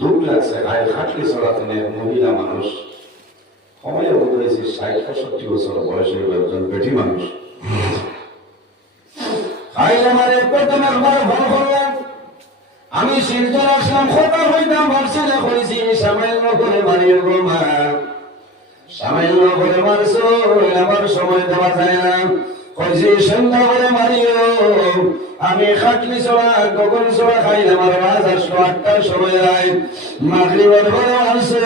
দুঃখ লাগছে গায়ে খাটলি চড়াতেন এক মহিলা মানুষ সময় বোধ হয়েছে ৬০-৬৫ বছর বয়সের একজন বেটি মানুষ আমি শিলচর আসলাম খোটা হইতাম ভাবছিলে হয়েছি সামান্য করে মারিয়ে গো মা সামান্য করে মারছো আমার সময় দেওয়া যায় না হয়েছি সন্ধ্যা করে মারিও আমি খাটলি চড়া গগন চড়া খাইলাম আর মাছ আসলো ৮টার সময় রায় মাগরিবের পরে মারছো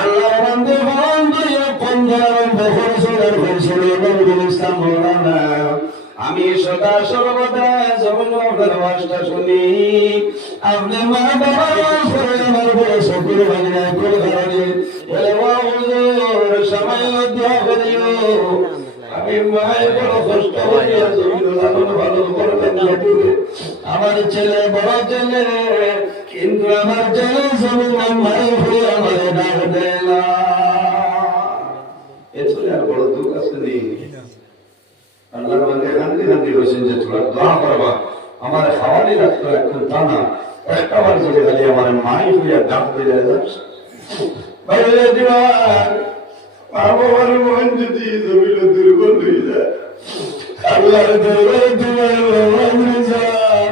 আল্লাহ বান্দার ভগবান দিয়ে ১৫ বছর হয়েছিল নজরুল ইসলাম মৌলানা আমি সদা সর্বদা জমিন আওয়াজটা শুনি আপনি মা বাবার আমার বড় সকল ভাইরা কোন কারণে সময় দোয়া করিও আমি মায়ের বড় কষ্ট হইয়া জমিন লালন পালন করবেন আমার ছেলে বড় ছেলে কিন্তু আমার ছেলে জমিন মায়ের হয়ে আমার ডাক দেয় না এছাড়া আর বড় দুঃখ আছে নেই আল্লাহর বান্দা কান্দি কান্দি হয়েছেন যে তোরা দোয়া করবা আমার খাওয়ানি রাখতো এখন তা না একটাবার যদি খালি আমার মাই হইয়া ডাক দিয়ে যাস বাইরে দিবা মা বাবার মন যদি জমিল দুর্বল হয়ে যায় আল্লাহর দরবারে তোমার মন যায়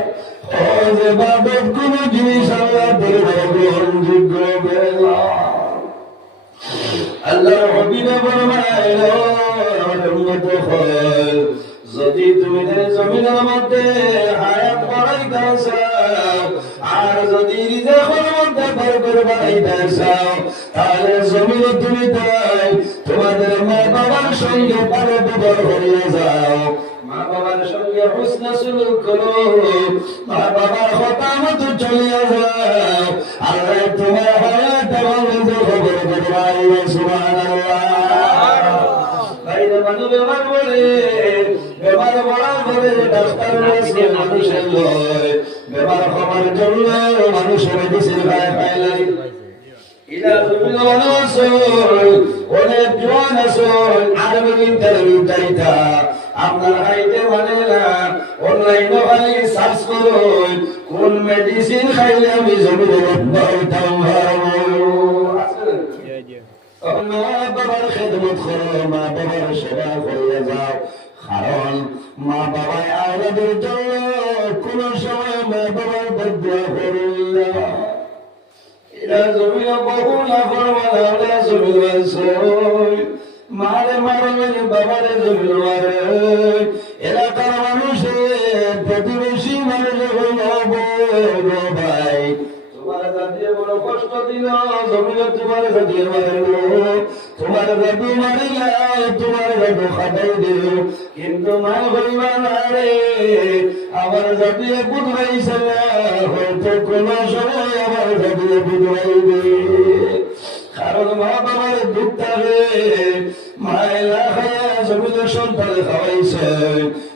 ও যে বাদত কোন জিনিস আল্লাহ দরবারে গ্রহণযোগ্য বেলা আল্লাহর হবিবে ফরমাইলো আমাদের উম্মত হয় যদি তুমি জমিনের মধ্যে হায়াত বাড়াইতে চাও আর যদি রিজিকের মধ্যে বরকত বাড়াইতে চাও তাহলে জমিনে তুমি তাই তোমাদের মা বাবার সঙ্গে ভালো ব্যবহার হইয়া যাও মা বাবার সঙ্গে হুসনা সুলুক করো মা বাবার কথা মতো চলিয়া যাও আল্লাহ তোমার হায়াত ভালো খবর করবে সুবহানাল্লাহ বাইরে মানুষ ব্যবহার বলে ব্যবহার বলার পরে ডাক্তার মানুষের লয় ব্যবহার হওয়ার জন্য মানুষের মেডিসিন খায় লাগে ইলা তুমি মানুষ অনেক জোয়ান আছো আরবি ইন্টারভিউ চাইতা আপনার হাইতে মানে না অনলাইনে খালি সার্চ করুন কোন মেডিসিন খাইলে আমি জমিনে বাড়তাম মা বাবার খেদমত করো মা বাবার সেবা করিয়া যাও কারণ মা বাবাই আমাদের জন্য কোন সময় মা বাবার বদুয়া করিল এরা জমিন বহু না করবা জমিন মারে মারে বাবারে জমিন মারে এলাকার মানুষের প্রতিবেশী মানুষ ভাই তোমার দাদিয়ে বড় কষ্ট দিল জমিনে তোমার দাদিয়ে মারিল তোমার দাদু মারিলা তোমার দাদু খাটাই দিল কিন্তু মা হইবা না রে আমার দাদিয়ে বুধবাইছে না হয়তো কোন সময় আমার দাদিয়ে বুধবাইবে কারণ মা বাবার দুঃখটারে মায়েরা খাইয়া জমিনে সন্তান খাওয়াইছে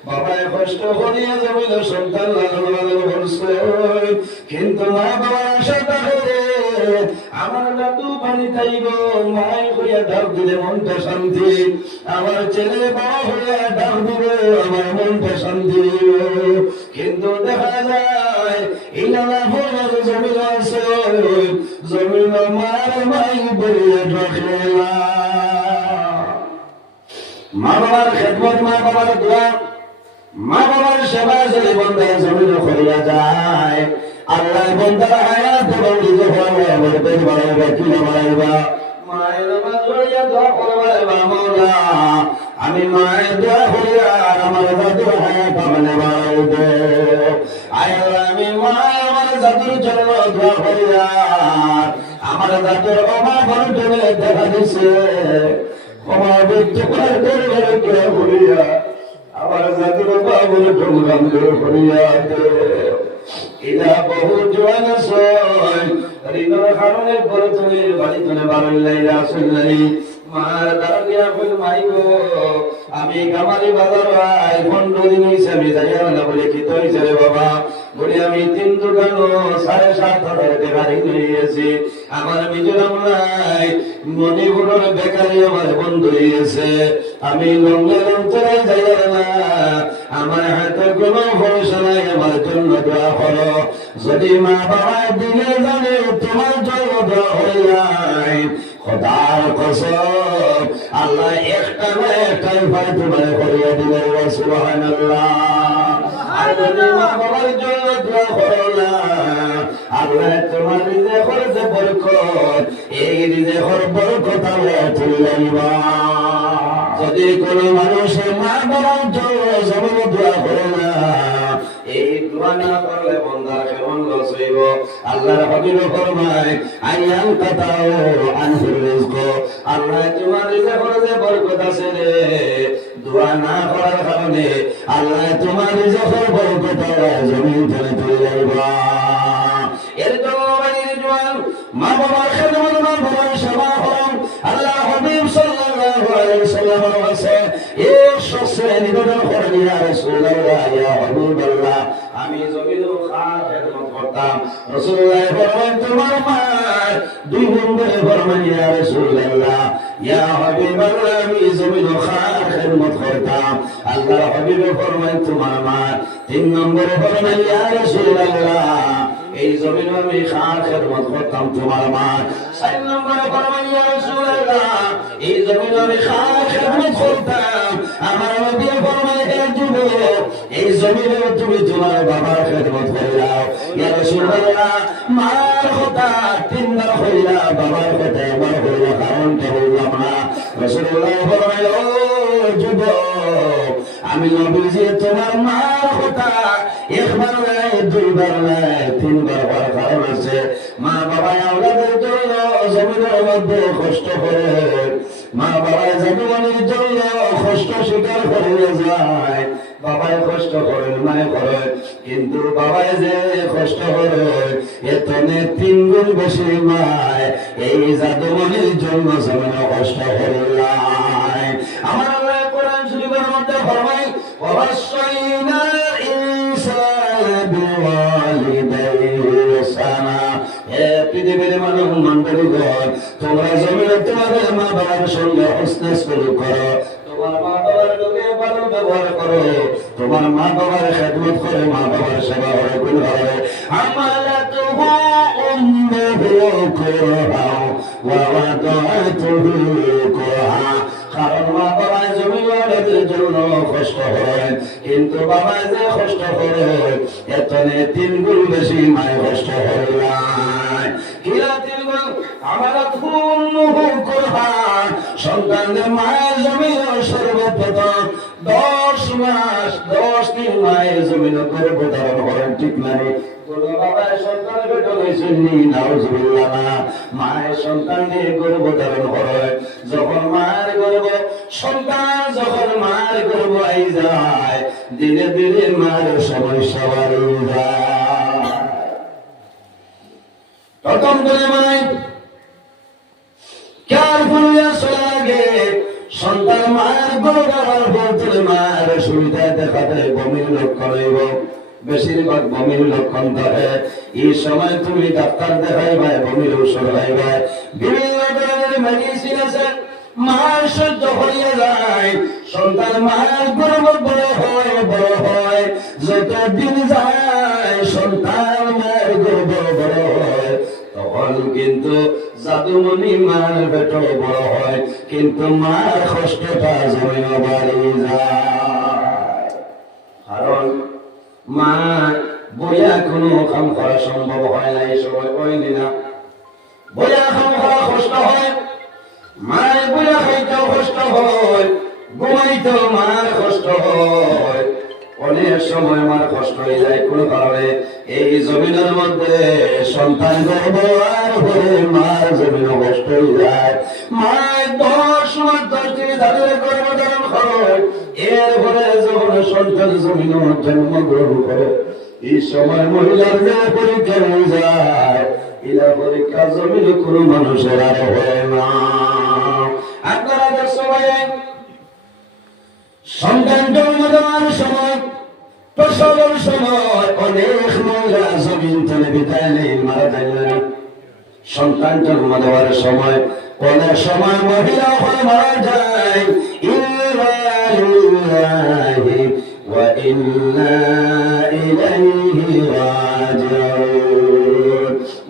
বাবায় কষ্ট করিয়া জমিনে সন্তান লালন পালন করছে কিন্তু মা বাবার আশাটা করে আমার দাদু পানি খাইব মায় হইয়া ডাক দিলে মনটা শান্তি আমার ছেলে বড় হইয়া ডাক দিবে আমার মনটা শান্তি কিন্তু দেখা যায় ইলালা ভোরের জমিন আছে জমিন মার মাই বলিয়ে ঢোকে না মা বাবার খেদমত মা বাবার দোয়া মা বাবার সেবা যদি বন্ধে জমিন করিয়া যায় আল্লাহ বন্ধার হায়াত বন্দিত হওয়া আমার পেট বাড়াইবা কি না বাড়াইবা মায়ের নামাজ পড়িয়া দোয়া করবা মৌলা আমি মায়ের দোয়া করিয়া আমার দাদুর হায়াত মানে বাড়াইব আল্লাহ আমি মায়ের আমার দাদুর জন্য দোয়া করিয়া আমার দাদুর অভাব অনটনে দেখা দিছে আমার ব্যক্তি করে করিয়া আমার দাদুর অভাব অনটন করিয়া ইলা বহু জোয়ান সয় রিনোর কারণে বড় তুমি বাড়ি তুলে বাড়াইলাই রাসুল্লাহি মার দাঁড়িয়া কই মাইগো আমি কামালি বাজার আই 15 দিন হইছে আমি যাইয়া না বলে কি হইছে রে বাবা বলি আমি 3 দোকান 7,500 টাকা নিয়েছি আমার মিজোরাম নাই মণিপুরের বেকারি আমার বন্ধ হয়েছে আমি লঙ্গের অন্তরে যাইয়া না আমার হাতে কোনো ভরসা নাই আমার জন্য দোয়া করো যদি মা বাবা দিলে জানে তোমার নাই খোদার কসম আল্লাহ একটা না একটা উপায় তোমার করিয়া দিলেন সুবহানাল্লাহ আর যদি মা বাবার জন্য দোয়া করো না আল্লাহ তোমার রিজিকের যে বরকত এই রিজিকের বরকত আল্লাহ তুলিবা যদি কোনো মানুষের মা বাবার জন্য জমিনে দোয়া করে না এই দোয়া না করলে বান্দার কেমন লস হইব আল্লাহর হাবিব ফরমায় আইয়ান কাতাও আনফির রিজক আল্লাহ তোমার রিজিকের যে বরকত আছে রে দোয়া না করার কারণে আল্লাহ তোমার রিজিকের বরকত আল্লাহ জমিন থেকে তুলে দিবা এর জন্য মা বাবার খেদমত মা বাবার সেবা করুন আল্লাহ হাবিব সাল্লাল্লাহু আলাইহি ওয়াসাল্লাম বলেছে এক শখসে নিবেদন করেন ইয়া রাসূলুল্লাহ ইয়া হাবিবাল্লাহ আমি জমিনের খাস খেদমত করতাম রাসূলুল্লাহ ফরমান তোমার মা দুই নম্বরে ফরমান ইয়া রাসূলুল্লাহ ইয়া হাবিবাল্লাহ আমি জমিনের খাস খেদমত করতাম আল্লাহ হাবিব ফরমান তোমার মা তিন নম্বরে ফরমান ইয়া রাসূলুল্লাহ এই জমিনে আমি খাস খেদমত করতাম তোমার মা চার নম্বরে ফরমান ইয়া রাসূলুল্লাহ এই জমিনে আমি খাস খেদমত করতাম আমার নবী ফরমান হে যুবক এই জমিনে তুমি তোমার বাবার খেদমত করিলাও ইয়া রাসূলুল্লাহ মার কথা তিনবার হইলা বাবার কথা একবার হইলা কারণটা বললাম না রাসূলুল্লাহ ফরমান ও যুবক আমি নবীজি তোমার মার কথা একবার নাই দুইবার নাই তিনবার হওয়ার কারণ আছে মা বাবা আওলাদের জন্য জমিনের মধ্যে কষ্ট করে মা বাবা জমিনের জন্য কষ্ট স্বীকার করে যায় বাবায় কষ্ট করেন মায় করে কিন্তু বাবায় যে কষ্ট করে এতনে তিন গুণ বেশি মায় এই জাদুমনির জন্য জমিনে কষ্ট করে আমার আল্লাহ কোরআন শরীফের মধ্যে ফরমায় ওয়াসাইনা ইনসানা বিওয়ালিদাইহি ইহসানা হে পৃথিবীর মানব মণ্ডলীগণ তোমরা জমিনে তোমাদের মা বাবার সঙ্গে হুসনে সুলুক করো তোমার মা বাবার লোকে ভালো ব্যবহার করো তোমার মা বাবার খেদমত করে মা বাবার সেবা করে আমালাতুহু উম্মুহু কুরহা ওয়া ওয়াদাতুহু কুরহা কারণ মা বাবা জমিনের জন্য কষ্ট হয় কিন্তু বাবা যে কষ্ট করে এতনে তিন গুণ বেশি মায় কষ্ট হয় কিরা তিন গুণ আমার সন্তানদের মায়ের জমিন সর্বপ্রথম 10 মাস 10 দিন মায়ের জমিন গর্ভ ধারণ করেন ঠিক নাই বাবার সন্তান পেটে হয়েছেননি নাউজুবিল্লাহ না মায়ের সন্তান নিয়ে গর্ভ ধারণ করে যখন মায়ের গর্ভ সন্তান যখন মায়ের গর্ভ আই যায় ধীরে ধীরে মায়ের সমস্যা বাড়ি যায় প্রথম করে মায় সন্তান মায়ের গর্ভ ধারণ করতে মায়ের সুবিধা দেখা দেয় বমির লক্ষণ হইব বেশিরভাগ বমির লক্ষণ থাকে এই সময় তুমি ডাক্তার দেখাইবা বমির ঔষধ খাইবা বিভিন্ন ধরনের মেডিসিন আছে মায়ের সহ্য হইয়া যায় সন্তান মায়ের গর্ভ বড় হয় যত দিন যায় সন্তান মায়ের গর্ভ বড় হয় তখন কিন্তু জাদুমণি মায়ের পেট বড় হয় কিন্তু মায়ের কষ্টটা জমিন বাড়ি যায় কারণ মা বইয়া কোনো কাম করা সম্ভব হয় না এই সময় হয়নি না বইয়া কাম করা কষ্ট হয় মায়ের বইয়া খাইতেও কষ্ট হয় ঘুমাইতেও মার কষ্ট হয় অনেক সময় মার কষ্ট হয়ে যায় কোনো কারণে এই জমিনের মধ্যে সন্তান গর্ভ আর হয়ে মার জমিন কষ্ট হয়ে যায় মায়ের 10 মাস 10 দিন ধরে গর্ভ ধারণ করে এরপরে যখন সন্তান জমিন জন্মগ্রহণ করে এই সময় মহিলার যে পরীক্ষা হয়ে যায় এরা পরীক্ষা জমিনে কোনো মানুষের আর হয় না আপনারা সময় সন্তান জন্ম দেওয়ার সময় প্রসবের সময় অনেক মহিলা জমিন থেকে বিদায় নেই মারা যায় সন্তান জন্ম দেওয়ার সময় অনেক সময় মহিলা হয়ে মারা যায়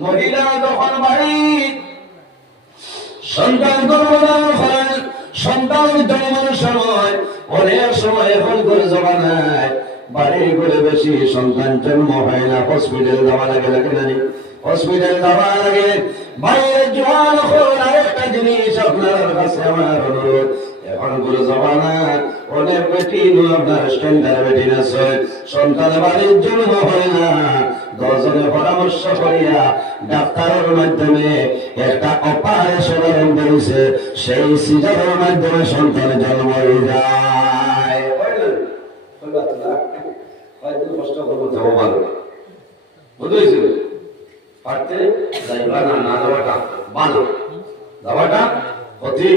মহিলা যখন বাড়ি সন্তান গর্ভধারণ করেন, সন্তান জন্মের সময় অনেক সময় এখন করে জমানায় বাড়ি করে বেশি সন্তান জন্ম হয় না, হসপিটাল যাওয়া লাগে, লাগে না? হসপিটাল যাওয়া লাগে। বাইরে জোয়ান হল আরেকটা জিনিস আপনার কাছে আমার অনুরোধ, এখন করে জমানা অনেক বেটি আপনার স্ট্যান্ডার্ড বেটি আছে, সন্তান বাড়ির জন্ম হয় না, দশজনে পরামর্শ করিয়া ডাক্তারের মাধ্যমে একটা অপারেশনের বেরিয়েছে, সেই সিজারের মাধ্যমে সন্তান জন্ম হয়ে যায়। কষ্ট করবো যাবো ভালো বুঝেছিল, পারতে যাইবা না, না যাওয়াটা ভালো, যাওয়াটা অতি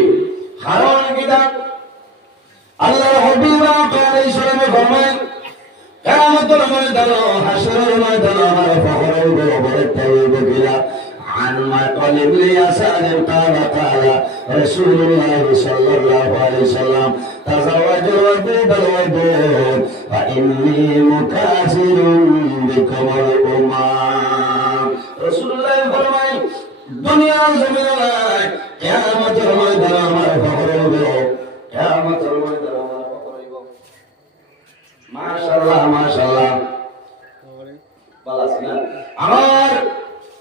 কারণ কিনা আল্লাহর হাবিব আলাইহিস সালাম ফরমায় কিয়ামতের ময়দানে হাসরের ময়দানে আমার ফখরের বড় তাইব কিলা عن معقل بن يسار قال قال رسول الله صلى الله عليه وسلم تزوجوا الودود الودود فإني مكاثر بكم الأمم رسول الله فرمائے দুনিয়া জমিনে কিয়ামতের ময়দানে আমার ফখর হইব, কিয়ামতের ময়দানে আমার ফখর হইব। মাশাআল্লাহ মাশাআল্লাহ ভালো আছে না? আমার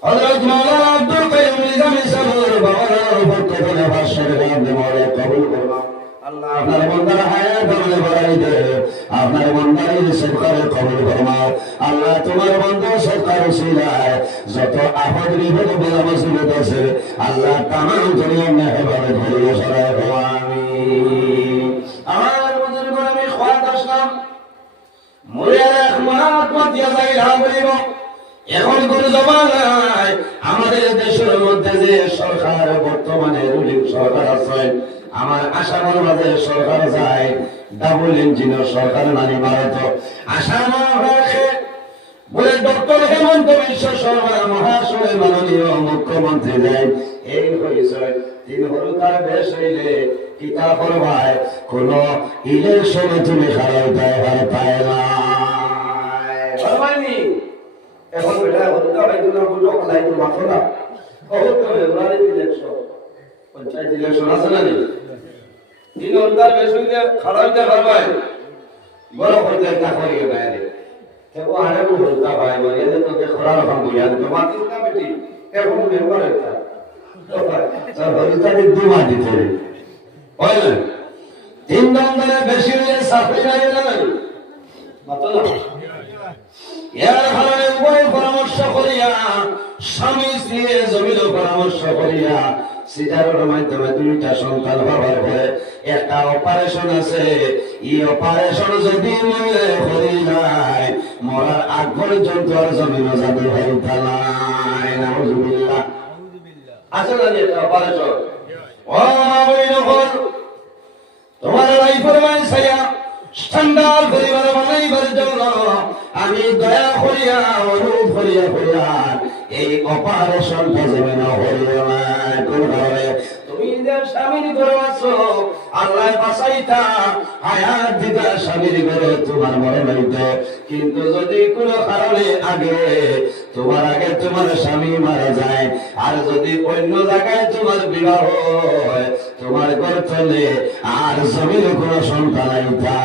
হযরত মাওলানা আব্দুল কাইয়ুম নিজামী সাহেবের বাবার বক্তব্যে ভাষ্য দিয়ে মাওলানা কবুল করুন। আল্লাহ আপনার বান্দার হায়াত আমলে বাড়াই দে, আপনার বান্দার সরকারে কবুল ফরমাও। আল্লাহ তোমার বান্দা সরকার উসিলায় যত আফত বিপদ বেলা মুসিবত আছে আল্লাহ তামাম দুনিয়া মেহরবানি ধরিয়ে সরায় দাও আমিন। আমার বুজুর্গ আমি খোয়াত আসলাম মুরিয়ার এক মহাত্মা দিয়া যাইলা বলিব, এখন কোন জমানায় আমাদের দেশের মধ্যে যে সরকার বর্তমানে রুলিং সরকার আছে, আমার আসামের মাঝে সরকার যায় ডাবল ইঞ্জিনের সরকার নানি ভারত আসাম রাখে বলে ডক্টর হেমন্ত বিশ্ব শর্মা মহাশয় মাননীয় মুখ্যমন্ত্রী দেন এই পরিচয় তিনি হরতার বেশ হইলে কিতা করবায় কোন ইলেকশনে তুমি খারাইতে পায় না পারবাইনি। এখন এটা হত্যা হয়তো না বললো খালাই তো মাথো না হতে হবে ওনারে ইলেকশন পঞ্চায়েত ইলেকশন আছে না নি তিন হত্যার বেশ হইলে খারাইতে পারবাই বড় হইতে না করিয়ে বাইরে দেখো আরে হত্যা ভাই বলে তোকে খরা রকম বুঝা তো মাতিস না বেটি এখন ব্যবহার এটা হত্যাকে দুমা দিতে হয় না তিন নম্বরে বেশি হইলে সাফে যায় না মাতো না এর কারণে উভয় পরামর্শ করিয়া স্বামী স্ত্রী জমিল পরামর্শ করিয়া সিজারের মাধ্যমে দুইটা সন্তান হবার পরে একটা অপারেশন আছে, এই অপারেশন যদি মনে করি নাই মরার আগ পর্যন্ত আর জমিন যাবে হইতা নাই। নাউযুবিল্লাহ আছে না একটা অপারেশন? ও মামুন তোমার লাইফের মাইসায়া স্ট্যান্ডার্ড পরিবার বানাইবার জন্য আমি দয়া করিয়া অনুরোধ করিয়া করিয়া এই অপারেশনটা যেন হইল না। কোন কারণে তুমি যে স্বামীর ঘরে আছো আল্লাহ বাঁচাইতা হায়াত দিতা স্বামীর ঘরে তোমার মরণ হইত, কিন্তু যদি কোনো কারণে আগে তোমার আগে তোমার স্বামী মারা যায় আর যদি অন্য জায়গায় তোমার বিবাহ হয় তোমার ঘর চলে আর জমির কোনো সন্তান আইতা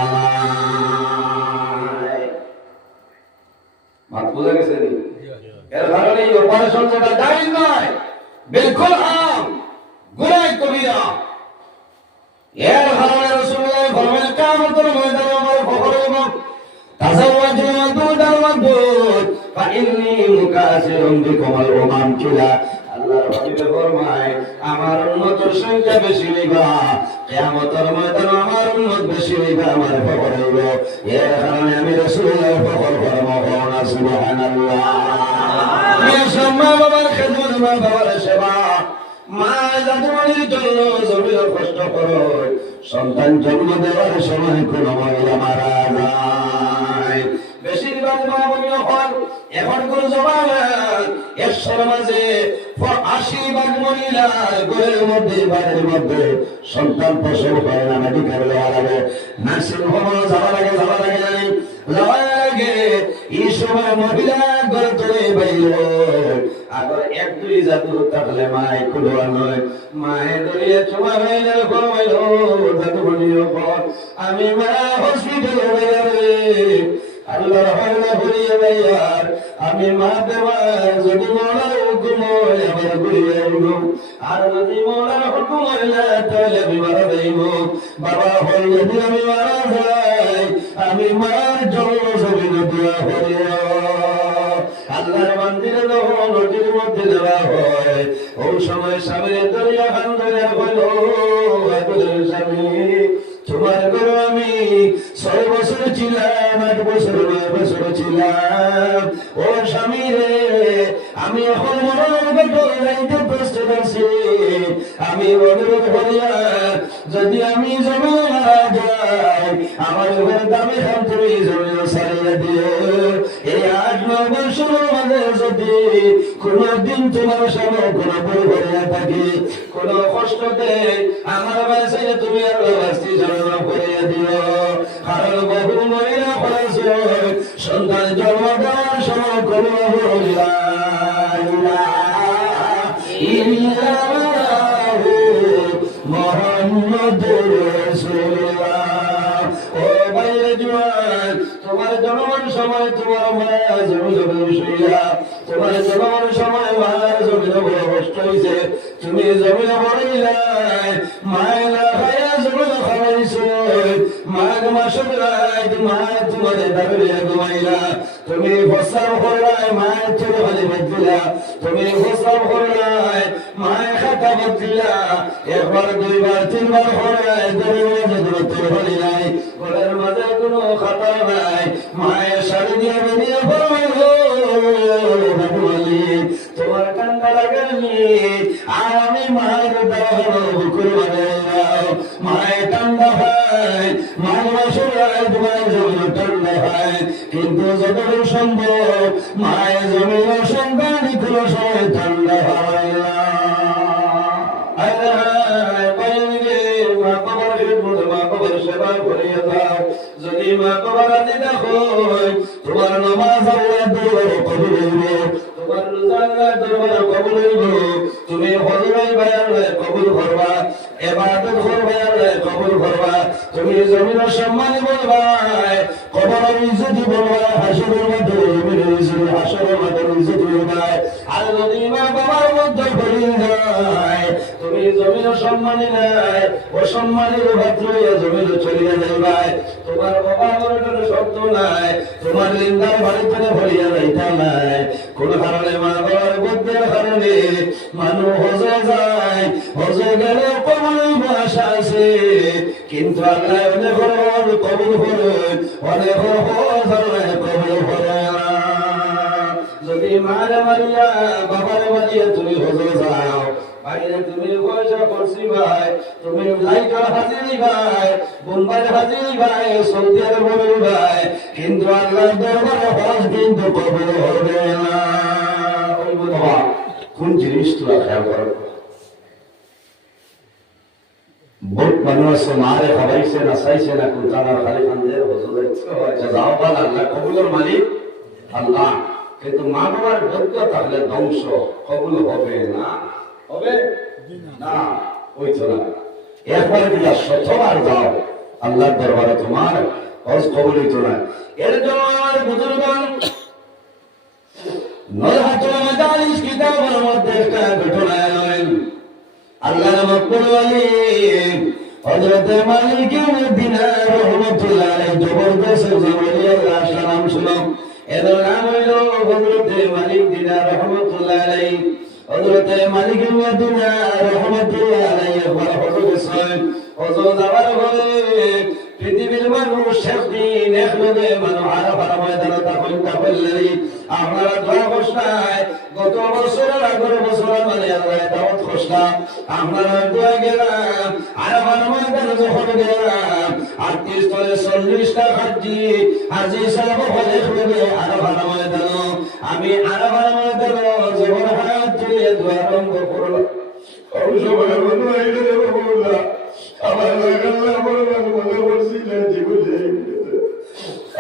বাত বোঝা গেছে নি? এর কারণে এই অপারেশন যেটা জায়েজ নয়, বিলকুল হারাম, গুনাহ কবিরা। এর কারণে রাসূলুল্লাহ ফরমায়েন কিয়ামতের ময়দানে আমার খবর হইব তাজাওয়াজু ওয়াদুদাল ওয়াদুদ ফাইন্নী মুকাসিরুম বিকুমুল উমাম কিলা। আল্লাহর হাবিব ফরমায় আমার উম্মতের সংখ্যা বেশি হইবা, কিয়ামতের ময়দানে আমার উম্মত বেশি হইবা, আমার খবর হইব। এর কারণে আমি রাসূলুল্লাহ খবর ফরমাবো না সুবহানাল্লাহ। মা বাবার খেদমত, মা বাবার সেবা, মা জাদুমণির জন্য জমির কষ্ট করো, সন্তান জন্ম দেওয়ার সময় কোন মহিলা মারা যায়। বেশিরভাগ মা বোন হল এখন কোন জবান 100 মাঝে 80 মহিলার ঘরের মধ্যে বাড়ির মধ্যে সন্তান প্রসব হয় না, মেডিকেল যাওয়া লাগে, নার্সিং হোম যাওয়া লাগে, যাওয়ার আগে এই সময় মহিলা ঘরে চলে বাইর আবার এক দুই জাদু তাহলে মায় খুলোয়া নয় মায়ের দরিয়ে চুমা হয়ে গেল কমাইল জাদু বলিও পর আমি মা হসপিটালে বেরোবে আল্লাহর হল্লা ঘুরিয়ে বাইয়ার আমি মা দেওয়ার যদি মরার হুকুম হয় আবার ঘুরিয়ে আইব আর যদি মরার হুকুম হয় না তাহলে আমি মারা যাইব বাবা হল যদি আমি মারা যাই আমি মার জন্ম ছবি দোয়া করিয়া আল্লাহর মন্দিরে যখন নদীর মধ্যে দেওয়া হয় ওই সময় স্বামীর দরিয়া খান ধরিয়া হইল স্বামী তোমার ঘরে আমি 6 বছর ছিলাম 8 বছর 9 বছর ছিলাম ও স্বামী রে আমি এখন মনের ভেতর যাইতে প্রস্তুত আছি আমি অনুরোধ করিয়া যদি আমি জমি মারা যাই আমার ঘর দামে খান তুমি জমি সারিয়ে দিও এই 8-9 বছর মাঝে যদি কোনদিন তোমার সামনে কোন ভুল করিয়া থাকি কোন কষ্ট দেয় আমার বাসে তুমি আর বাস্তি জন্ম করিয়া দিও কারণ বহু মহিলা ফলাইছ সন্তান জন্ম দেওয়ার সময় কোনো মোহাম্মদুর রাসূলুল্লাহ ও ভাইরে জওয়ান তোমার জন্মের সময় তোমার মায়া জমিনে শুইয়া তোমার জন্মের সময় মায়ের জমিনে বড় কষ্ট হয়েছে তুমি জমিনে পড়িলাই মায়ের না খাইয়া জমিনে খাওয়াইছো মাঘ মাসের রাত মায়ের তোমার দাঁড়িয়ে ঘুমাইলা তুমি প্রস্রাব করলাই মায়ের চলে হলে বাঁধিলা তুমি প্রস্রাব করলাই মায়ের খাতা বাঁধিলা একবার 2 বার 3 বার হলাই ঘরের মাঝে দূরত্ব হলি নাই ঘরের মাঝে কোনো খাতা নাই মায়ের শাড়ি দিয়ে বেরিয়ে পড়ল তোমার কান্না লাগানি আর আমি মায়ের দেওয়া বুকুর বানাইলাম মায়ের ঠান্ডা হয় মায়ের মাসের রাত মায়ের জমিন ঠান্ডা হয় কিন্তু যতটুকু সম্ভব মায়ের জমিন সন্তানই কোনো সময় ঠান্ডা হয় না সেবা করিয়া দাও যদি মা বাবার আদি দেখো তোমার নামাজ আল্লাহ দরবারে কবুল হইব তোমার রোজা আল্লাহ দরবারে কবুল হইব তুমি হজরাই বায়ালে কবুল করবা ইবাদত করবা আল্লাহ কবুল করবা তুমি জমিনের সম্মানী বলবা কবরের ইজ্জত বলবা হাসরের মধ্যে জমিনের ইজ্জত হাসরের মধ্যে ইজ্জত বলবা আর যদি মা বাবার মধ্যে ভরে যায় তুমি জমিনের সম্মানী নাই অসম্মানের ভাত লইয়া জমিনে চলিয়া যাইবাই তোমার বাবার কোনো শব্দ নাই তোমার লিন্দার বাড়িতে ভরিয়া যাইতা নাই কোন কারণে মা বাবার বুদ্ধের কারণে মানুষ হজে যায় হজে গেলে কবুল আশা আছে কিন্তু আল্লাহ অনেক কবুল করে অনেক হজ আল্লাহ কবুল করে যদি মারে মারিয়া বাবারে মারিয়া তুমি হজে যাও বাইরে তুমি পয়সা করছি ভাই তুমি লাইকা হাজিরি ভাই বোম্বাই হাজিরি ভাই সৌদি আরবের ভাই কিন্তু আল্লাহ দরবারে হজ কিন্তু কবুল হবে না ওই বাবা কোন জিনিস তোরা খেয়াল করো বহুত মানুষ মারে খাবাইছে নাচাইছে না কোন তার খালি খান্দের হজরে যাও বল আল্লাহ কবুলের মালিক আল্লাহ কিন্তু মা বাবার ধৈর্য তাহলে ধ্বংস কবুল হবে না হবে না ওই তো না একবার দিলা শতবার যাও আল্লাহর দরবারে তোমার হজ কবুল হইতো না এর জন্য আমার বুজুর্গগণ নরহাতুল মাজালিস কিতাবের মধ্যে একটা ঘটনা আনেন আল্লাহর মকবুল ওলি হযরত মালিক মদিনা রাহমাতুল্লাহ আলাইহি জবরদস্ত জামালি আল্লাহ সালাম শুনো এর নাম হইল হযরত মালিক দিনা রাহমাতুল্লাহ আলাইহি হযরত মালিক মদিনা রাহমাতুল্লাহ আলাইহি একবার হযরত সাহেব হযরত যাওয়ার পরে পৃথিবীর মানুষ সেদিন একলগে মানুষ আরাফার ময়দানে তাকল্লি আপনারা দোয়া করছেন গত বছরের আগের বছর মানে আল্লাহ দাওয়াত করছেন আপনারা দোয়া গেলাম আরাফার ময়দানে যখন গেলাম 38 তলে 40টা হাজি সাহেব হলে খুলে আরাফার ময়দানে আমি আরাফার ময়দানে যখন হাত তুলে দোয়া আরম্ভ করলাম অবশ্যই বন্ধু আইলে বললা আমার আল্লাহ বলবেন মনে করছি না জীবন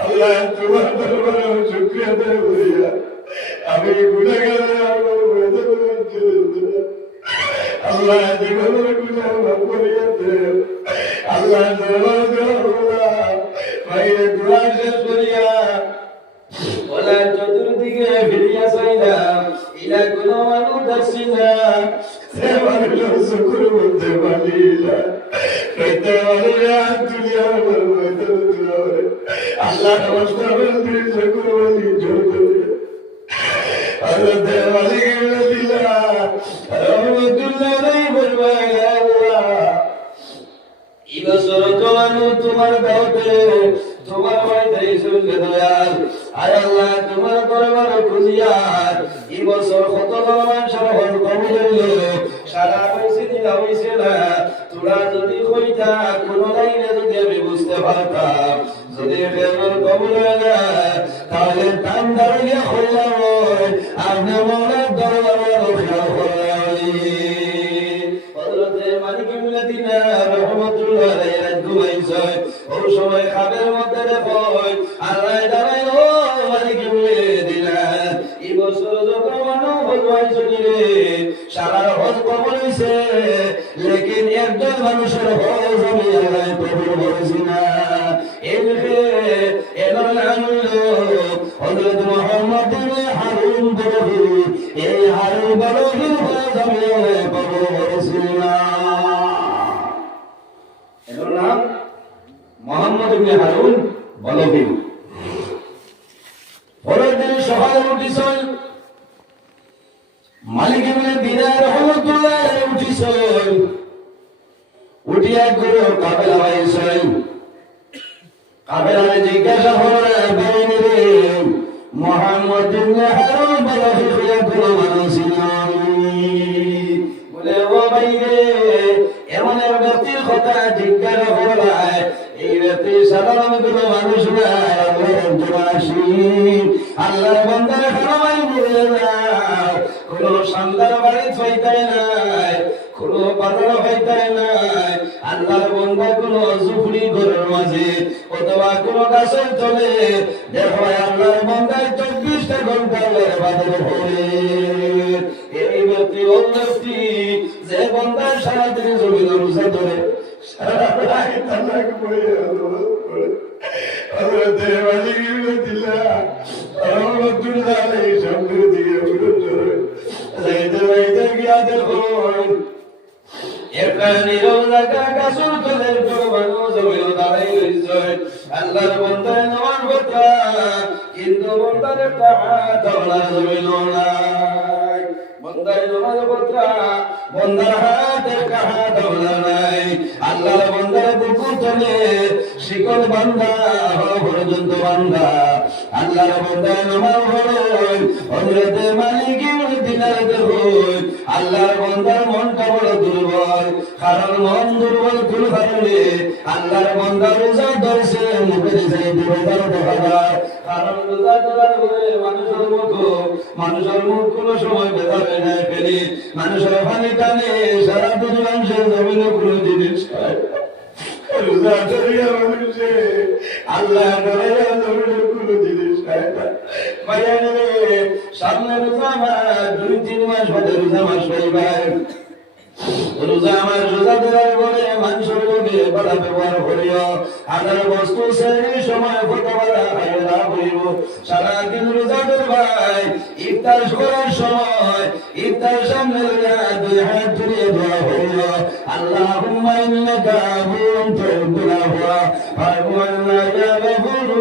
আল্লাহ তোমার দরবারে শুকরিয়া আল্লাহ জীবনের গুনাহ মাফ করিয়া দেন আল্লাহ ভাইয়ের দোয়া শেষ করিয়া ওলা চতুর্দিকে ফিরিয়া চাইলাম ইলা কোন মানুষ আসছি না সে মানুষ শুকুর বলতে পারি না হইতে পারে দুনিয়া আল্লাহ নমস্কার বলতে শুকুর বলি জোর করে আল্লাহ দেওয়ালে গেলে দিলা রহমতুল্লাহ নাই বলবা আল্লাহ ইবসর তোমার দাওতে তোমার বাড়িতে শুনলে দয়াল আয় আল্লাহ তোমার দরবার খুঁজিয়ার এই বছর কত মানুষের হল কবুল হইল সারা হয়েছে দিলা হয়েছে না তোরা যদি কইতা কোন লাইনে যদি আমি বুঝতে পারতাম যদি ফেরল কবুল হয়ে যায় তাহলে টান দাঁড়িয়ে হইলাম আপনি মনের দরবার খেয়াল করলাম হযরতে মালিক ইবনে দিনার রাহমাতুল্লাহ আলাইহি ঘুমাইছে ওই সময় খাবের মধ্যে দেখো আল্লাহ দাঁড়াই ও মালিক ইবনে দিনার এই বছর যত মানুষ হজবাইছে রে সারা হজ কবুল হইছে লেকিন একজন মানুষের হজ আমি আল্লাহ কবুল করেছি না এবার হযরত মুহাম্মদ ইবনে হারুন বলহি এই হারুন বলহি হজ আমি আল্লাহ কবুল করেছি না এর নাম মুহাম্মদ ইবনে হারুন বলহি পরের দিন সকালে উঠিছেন মালিক ইবনে দিনার রাহমাতুল্লাহ আলাইহি উঠিছেন উঠিয়া গুরু কাফেলা আইছেন কাফেলারে জিজ্ঞাসা করলেন বেইনি রে মুহাম্মদ ইবনে হারুন বলহি হইয়া কোন মানুষ বলে ও ভাই রে এমন এক ব্যক্তির কথা জিজ্ঞাসা করলাম এই ব্যক্তি সাধারণ কোন মানুষ না আল্লাহর বান্দার হারামাই বলে না কোন শানদার বাড়ি হইতাই নাই কোন বাজার হইতাই নাই আল্লাহর বান্দা কোন জুফরি ঘরের মাঝে অথবা কোন গাছের তলে দেখো আল্লাহর বান্দায় 24টা ঘন্টা বাজার হয়ে এই ব্যক্তি ও ব্যক্তি যে বান্দা সারাদিন জমিন রোজা ধরে সারা রাত তালাক পড়ে হযরতে মালিক ইবনে দিনার রাহমাতুল্লাহ আলাইহি সামনে দিয়ে উঠে যাইতে গিয়া দেখো একটা নীরব জায়গা গাছের তলে মানুষ জমিন দাঁড়াই রয়েছে আল্লাহর বান্দায় নামাজ পড়া কিন্তু বান্দার একটা হাত আল্লাহর জমিন নাই বান্দায় নামাজ পড়া বান্দার হাত একটা হাত আল্লাহ নাই আল্লাহর বান্দার বুকু তলে শিকল বান্দা পর্যন্ত বান্দা আল্লাহর বান্দায় নামাজ পড়েন হযরতে মালিক ইবনে দিনার দেখুন আল্লাহর বান্দার মনটা বড় দুর্বল কারণ মন দুর্বল কোন কারণে আল্লাহর বান্দা রোজা ধরছে মুখে যাইতে রোজার দেখা যায় কারণ রোজা ধরার পরে মানুষের মুখ কোনো সময় বেঁধাবে না ফেলে মানুষের পানি টানে সারা দুনিয়াংশের জমিনে কোনো জিনিস খায় রোজা ধরিয়া মানুষে আল্লাহ ধরিয়া জমিনে কোনো জিনিস খায় না মায়া নেবে সামনে রোজা মাস 2-3 মাস বাদে রোজা মাস পাইবাই রোজা আমার রোজা ধরার পরে মানুষের লোকে বড় ব্যবহার করিও আদার বস্তু সেই সময় কত বড় হায়রা হইব সারাদিন রোজা ধরবাই ইফতার করার সময় ইফতার সামনে দুই হাত তুলে দোয়া হইল আল্লাহুম্মা ইন্নাকা আফুউন তুহিব্বুল আফওয়া ফা'ফু ইয়া গফুরু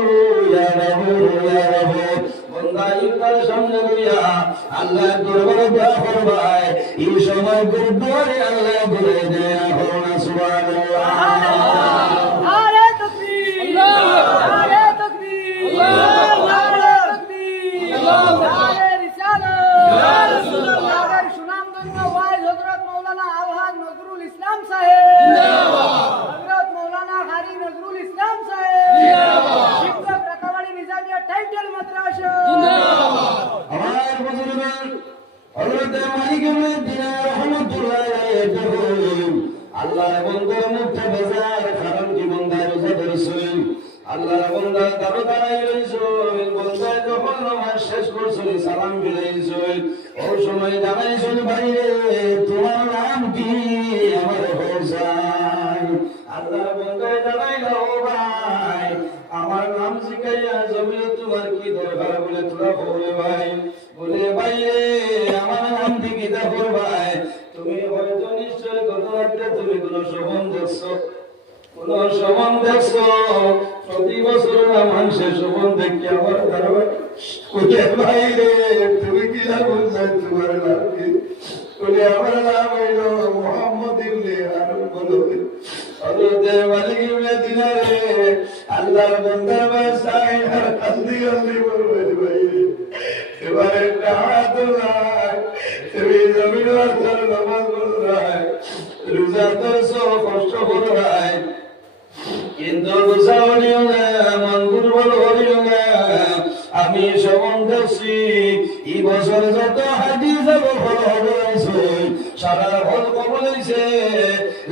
ইয়া গফুরু ইয়া গফুর বন্দা ইফতার সামনে লইয়া আল্লাহর দরবারে দোয়া করবাই এই সময় গুরুদ্বারে আল্লাহ বলে দেয় না সুবহানাল্লাহ নারে তাকবীর নারে তাকবীর নারে তাকবীর নারে রিসালাত ইয়া রাসূলুল্লাহ নারে সুনামগঞ্জ ওয়াইজ হযরত মাওলানা আলহাজ নজরুল ইসলাম সাহেব জিন্দাবাদ হযরত মাওলানা হারি নজরুল ইসলাম সাহেব জিন্দাবাদ শিক্ষক রাকাবাড়ি নিজামিয়া টাইটেল মাদ্রাসা জিন্দাবাদ আমার বুজুর্গগণ হযরতে মালিক ইবনে দিনার রাহমাতুল্লাহ আলাইহি আল্লাহর বান্দার মুখে বাজার কারণ কি বান্দা রোজা ধরেছেন আল্লাহর বান্দা দাঁড়ায় রইছেন বান্দা যখন নামাজ শেষ করছেন সালাম ফিরাইছেন ওই সময় জানাইছেন ভাই রে তোমার নাম কি সবাই তুমি হয়তো নিশ্চয় গত রাত্রে তুমি কোনো স্বপ্ন দেখছো, কোন স্বপ্ন দেখছো। প্রতি বছর মানুষের স্বপ্ন দেখি আমার ধারণা বাইরে তুমি কি লাগুন চাই, তোমার নাম কি? আমার নাম হইল মোহাম্মদ ইবনে হারুন বলবে। হযরতের মালিক ইবনে দিনারে আল্লাহর বান্দা বাসায় আর কান্দি কান্দি বলবে বাইরে এবারে তাআতুল্লাহ তুমি জমিন আর নামাজ পড়ায় রোজা করছো কষ্ট করায় কিন্তু রোজা হলিও না মন দুর্বল হলিও না। আমি সবন দেখছি এই বছর যত হাজি যাব ফল হবে সারা ফল কবল হইছে,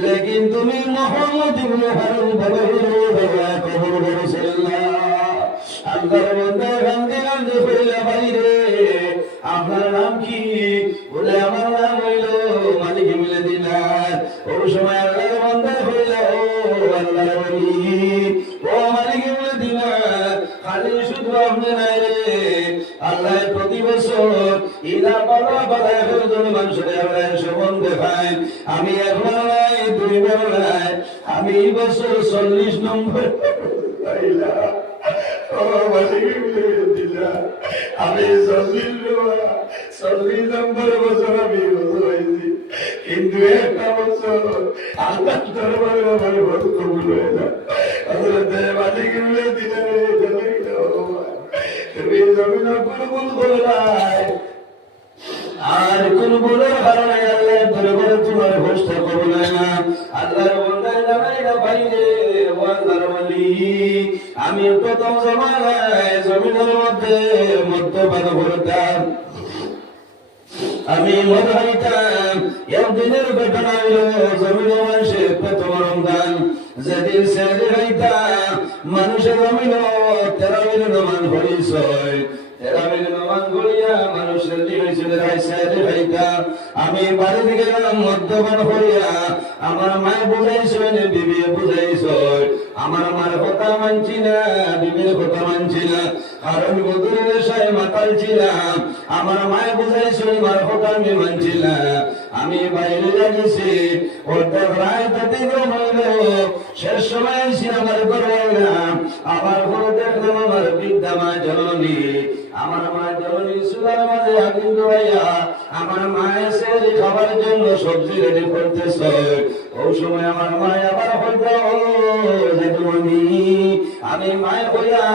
লেকিন তুমি মোহাম্মদ ইবনে হারুন কবল করেছিলেন না। আল্লাহর বান্দা কান্দে কান্দে কইলা বাইরে আপনার নাম কি? বলে আমার নাম হইল মালিক ইবনে দিনার। ওই সময় আল্লাহর বান্দা কইলা ও আল্লাহর ওলি, ও মালিক ইবনে দিনার, খালি শুধু আপনি নাই রে, আল্লাহ প্রতি বছর ইলা বালা বালা ফেরজন মানুষের আমরা সবন দেখায়। আমি একবার নাই দুইবার নাই, আমি এই বছর 40 নম্বর পাইলা। ও মালিক ইবনে দিনার, আমি 40 নম্বর বছর আমি হয়েছি, কিন্তু একটা বছর আল্লাহ দরবারে আমার বড় কবুল হয় না। মালিক ইবনে দিনারে তুমি জমিন কুলকুল করলাই, আর কুলকুলের কারণে আল্লাহ দরবারে তোমার কষ্ট কবুল হয় না। আল্লাহর বান্দা জানাইলা বাইরে ও আল্লাহর ওলি, আমি প্রথম জমানায় জমিনের মধ্যে মদ্যপান করতাম, আমি মদ খাইতাম। একদিনের ঘটনা হইল জমিনের মানুষের প্রথম রমজান যেদিন সেহরি খাইতাম, মানুষের জমিন 13 মিনিট নমান পড়িস, 13 মিনিট নমান পড়িয়া মানুষের দিয়েছিল সেহরি খাইতাম। আমি বাড়িতে গেলাম মদ্যপান করিয়া, আমার মায় বুঝাইছ বিবি বুঝাইছ, আমার মার কথা মানছি না, বিবির কথা মানছি না, কারণ গদুরের নেশায় মাতাল ছিলাম। আমার মায় বুঝাইছিল মার কথা আমি মানছি না। আমি বাইরে লাগিয়েছি অর্ধেক রায় তাতে হইল, শেষ সময় এসে আমার করলাম, আমার ঘরে দেখলাম আমার বৃদ্ধা মা জননী, আমার মা জননী সুলার মাঝে আগুন ধরাইয়া আমার মায়ের সেহরি খাবার জন্য সবজি রেডি করতেছে। ওই সময় আমার মায় আবার হইত আমি মায় হইয়া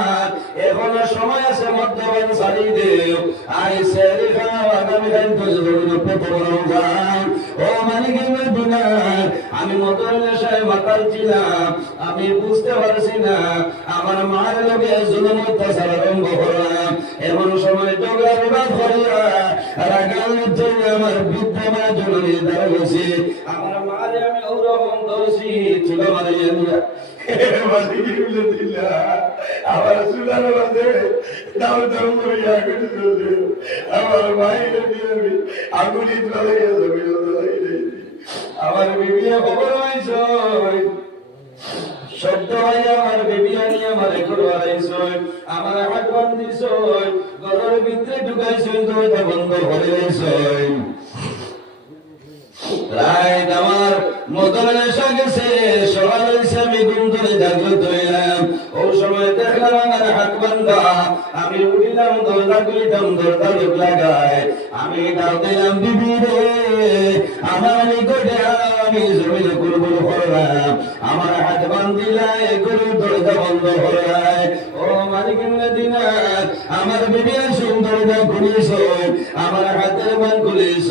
এখনো সময় আছে মদ্যপান ছাড়ি দেও, আই সেহরি খাও আগামী কাল প্রথম রমজান। ও মালিক ইবনে দিনার, আমি মদের নেশায় মাতাল ছিলাম, আমি বুঝতে পারছি না আমার মার লোকে জুলুম অত্যাচার আরম্ভ করলাম। এমন সময় ঝগড়া বিবাদ করিয়া রাগাল জন্য আমার বৃদ্ধা মা জননী দাঁড়িয়েছে, আমার মারে আমি ওরকম ধরছি চুলা মারিয়া দিয়া মালিক ইবনে দিনার আমার চুলার মাঝে দাও দাও করিয়া আগুন জ্বলে, আমার মায়ের দিয়ে আমি আগুনি জ্বালাইয়া জমি আমার বিবিয়া খবর হয়েছ শব্দ হইয়া আমার বিবিয়া নিয়ে আমার ঘর হারাইছ, আমার হাত বান্ধিছ, ঘরের ভিতরে ঢুকাইছ, দরজা বন্ধ করে দিয়েছ। রাত আমার মদন নেশা গেছে, সকাল হয়েছে, আমি ঘুম ধরে জাগ্রত হইলাম। ওই সময় দেখলাম আমার হাত বান্ধা, আমি উঠিলাম দরজা খুলিতাম, দরজা লোক লাগায়, আমি ডাক দিলাম বিবি রে আমার নিকটে আমি জমিনে কুলকুল করলাম, আমার হাত বান্ধিলাই গরুর দরজা বন্ধ করলাই। ও মালিক ইবনে দিনার, আমার বিবি আসুন দরজা খুলিস, আমার হাতের বান খুলিস।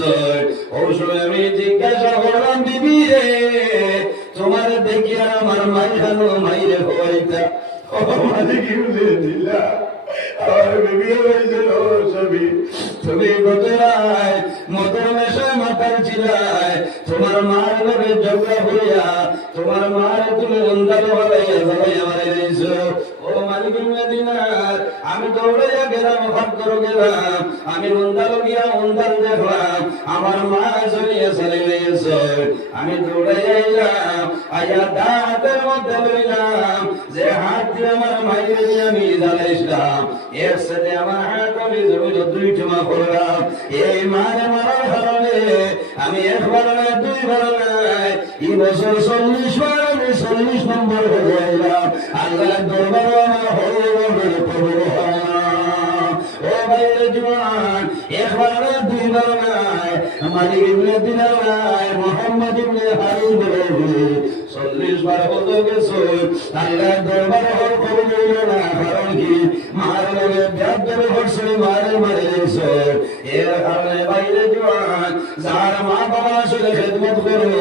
ওই সময় আমি জিজ্ঞাসা করলাম বিবি রে তোমার দেখিয়া আমার মাইখানো মাইরে হইতা। ও মালিক ইবনে দিনার, আমার বিবি হয়েছিল ছবি, তুমি গত রাত মদের নেশায় মাতাল ছিলাই, তোমার মার লগে ঝগড়া হইয়া তোমার মার তুমি অন্ধারে হলাইয়া জ্বালাইয়া মারাই দিয়েছ। ও মালিক ইবনে দিনার, আমি দৌড়াইয়া গেলাম, হাত করে গেলাম, আমি অন্ধার গিয়া অন্ধার দেখলাম আমার মা জ্বলিয়া চালাই গেছ। আমি দৌড়াইয়া এলাম, আইয়া হাতের মধ্যে লইলাম, যে হাত দিয়ে আমার মাইরে দিয়ে আমি জ্বালাইছিলাম, এর সাথে আমার হাত আমি জমিল 2 টুমা করলাম। এই মারে মারার কারণে আমি একবার না দুইবার নাই এই বছর 40 বার আমি 40 নম্বর হয়ে গেলাম আল্লাহ দরবারে আমার হয়ে কবুল হয় না। ও ভাইরে জওয়ান, একবার না দুইবার নাই মালিক ইবনে দিনার নাই মুহাম্মদ ইবনে হাবিব বলে 40 বার হলো গেছে আল্লাহ দরবারে কবুল হলো না। কারণ কি মার লগে ব্যাধের হচ্ছে মারে মারে গেছে। এর কারণে বাইরে জওয়ান, যার মা বাবা আসলে খেদমত করো,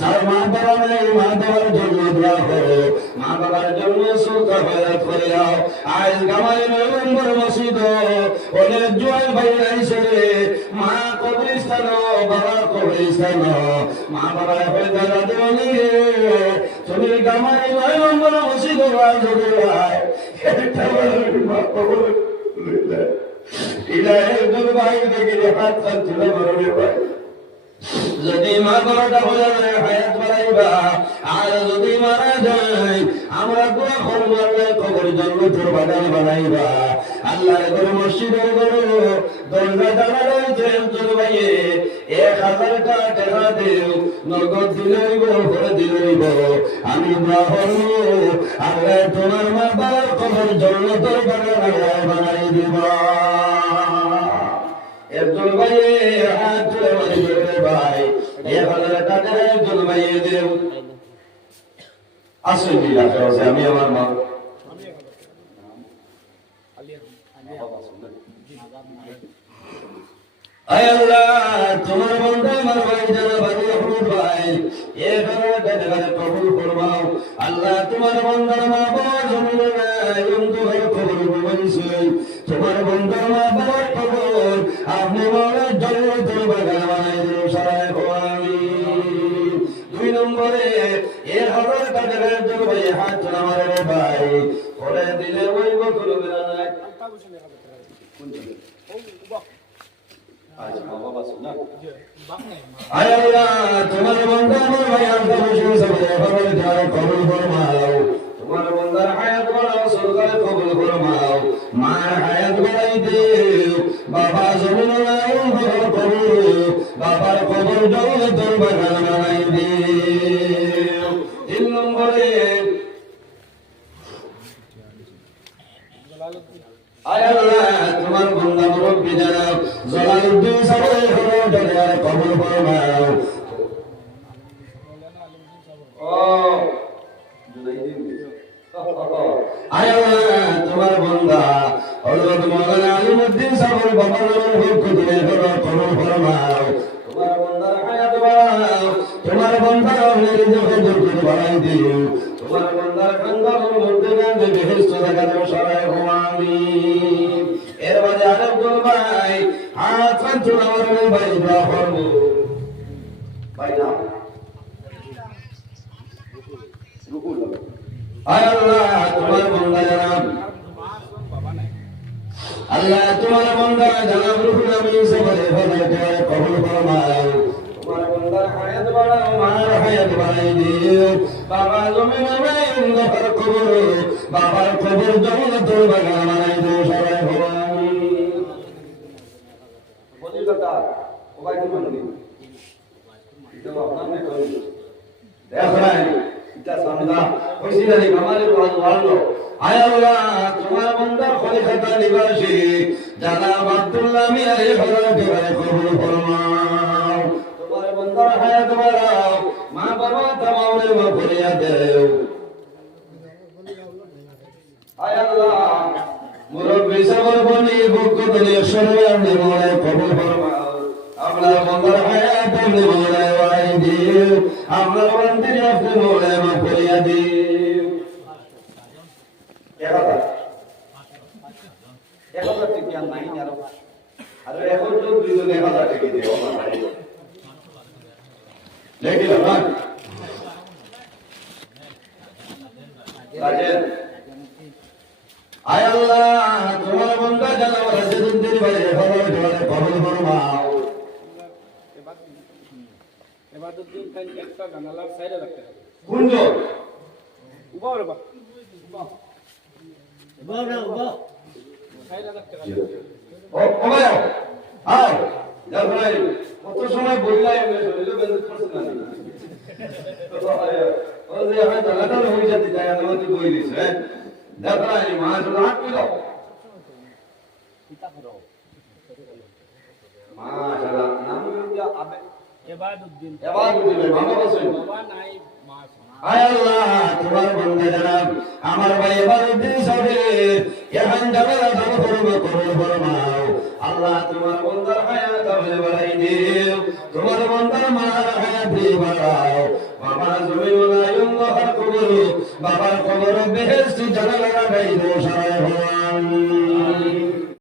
যার মা বাবা নাই মা বাবার জন্য দোয়া করো, মা বাবার জন্য সুলতা হয়াত করে যাও। আজ গামাই নম্বর মসজিদ অনেক জোয়ান বাইরে আইসে মা কবরিস্তান বাবা কবরিস্তান মা বাবার হয়ে দাদা দেওয়ানি তুমি গামাই নম্বর মসজিদ যদি মা বাবাটা হয়ে যায় হায়াত বাড়াইবা, আর যদি মারা যায় আমরা দোয়া করব আল্লাহ কবর জান্নাতের বাগান বানাইবা। আল্লাহ ঘর মসজিদের ঘর দরজা জানা রয়েছে জলবাইয়ে 1000 টাকা দেও নগদ দিলেইব ঘরে দিলেইব আমি দোয়া করব আল্লাহ তোমার মা বাবার কবর জান্নাতের বাগান বানাই দিবা। একজন ভাইয়ে হাত তুলে বলে ভাই 1000 টাকা একজন ভাইয়ে দেও আসলে আমি আমার মা আয় আল্লাহ তোমার বান্দা আমার ভাই জানা ভাই আহমদ ভাই 1000 টাকা কবুল ফরমাও। আল্লাহ তোমার বান্দার মা বাবা জমিনে নাই অন্ধকার কবর বলছে তোমার বান্দার মা বাবার কবর আপনি বলে জান্নাতের বাগান বানাই দিন সারায় আমিন। 2 নম্বরে 1000 টাকা একজন ভাই হাত নামারে ভাই করে দিলে ওই বকর বেরানায় আয় আল্লাহ তোমার বান্দা আমার ভাই আল্লাহ সবাই যারা কবুল ফরমাও, তোমার বান্দার হায়াত বাড়াও সরকার কবুল ফরমাও, মার হায়াত বাড়াই দিও, বাবা জমিনে নাই বাবার কবর বাবার কবর জান্নাতের বাগান বানাই দিও। 3 নম্বরে আয় আল্লাহ তোমার বান্দা মুরব্বি যারা জালালউদ্দিন সাহেব হলো দরবার কবুল ফরমাও। আয় আল্লাহ তোমার বান্দা হযরত মাওলানা আলিমউদ্দিন সাহেব বাবার পক্ষ থেকে কবুল ফরমাও। তোমার বান্দার হায়াত বাড়াও, তোমার বান্দার রিজিক বরকত বাড়াই দিও, তোমার বান্দার খানদান মধ্যে গান্ধে বেহেশত জায়গা সরাই আমিন। এর মাঝে আরেকজন ভাই হাত তুলে আমার ভাই দোয়া করব ভাই না রুকুল আয় আল্লাহ তোমার বান্দা জানাব আল্লাহ তোমার বান্দা জানাব রুহুল আমিন সবাই ফলাইতে কবুল ফরমাও। তোমার বান্দার হায়াত বাড়াও, মার হায়াত বাড়াই দিও, বাবা জমিনে নাই অন্ধকার কবর বাবার কবর জান্নাতের বাগান বানাই দিও সবাই আমিন। বলি কথা ও ভাই তুমি বলি এটা আপনার না করি দেখ রাই এটা সামদা কইছিলাম আমাদের ওয়াজ আয় আল্লাহ তোমার বান্দার খলিফাতা নিবাসী জানাব আব্দুল্লাহ মিয়া হযরত ভাই কবুল ফরমাও। তোমার বান্দার হায়াত বাড়াও, মা বাবা তামাউরে মাফ করিয়া দেও। আয় আল্লাহ মুরব্বি সবর বনি পক্ষ থেকে শরীয়ত নিমলে কবুল ফরমাও। আপনার বান্দার হায়াত নিমলে ওয়াই দিও, আপনার বান্দির আপনি মোলে মাফ করিয়া দিও। এখন ঠিক জ্ঞান নাই আর এখন তো 1000 টাকা দিও দেখি না রাজেন আয় আল্লাহ তোমার বান্দা জানাব রাজেন্দ্র ভাই হযরত ভাই কবুল ফরমাও। এবার তো দিন টাইম একটা গানালার সাইডে রাখতে হবে কোন জোর উবা রে বা উবা সাইডে রাখতে হবে ও ভাই আয় দেখো কত সময় বললাই শরীরে বেদত করছে না ও যে হয় তালাটা হয়ে যেতে চায় আমাকে বইলিস হ্যাঁ দেখো মা শুধু হাত পিলো মাশাআল্লাহ নাম কি আবে এবাদউদ্দিন এবাদউদ্দিন বাবা বসেন বাবা নাই মা আয় আল্লাহ তোমার বান্দারা আমার ভাই এবাদউদ্দিন সাহেব এখন জানালা দান করবে কবুল ফরমাও আল্লাহ তোমার বান্দার হায়াত আমলে বাড়াই দিও তোমার বান্দার মার হায়াত বাড়াও বাবার জমি বানায়ুম বাবার কবর বেহেশতি জানালা লাগাই দাও সারায় ভগবান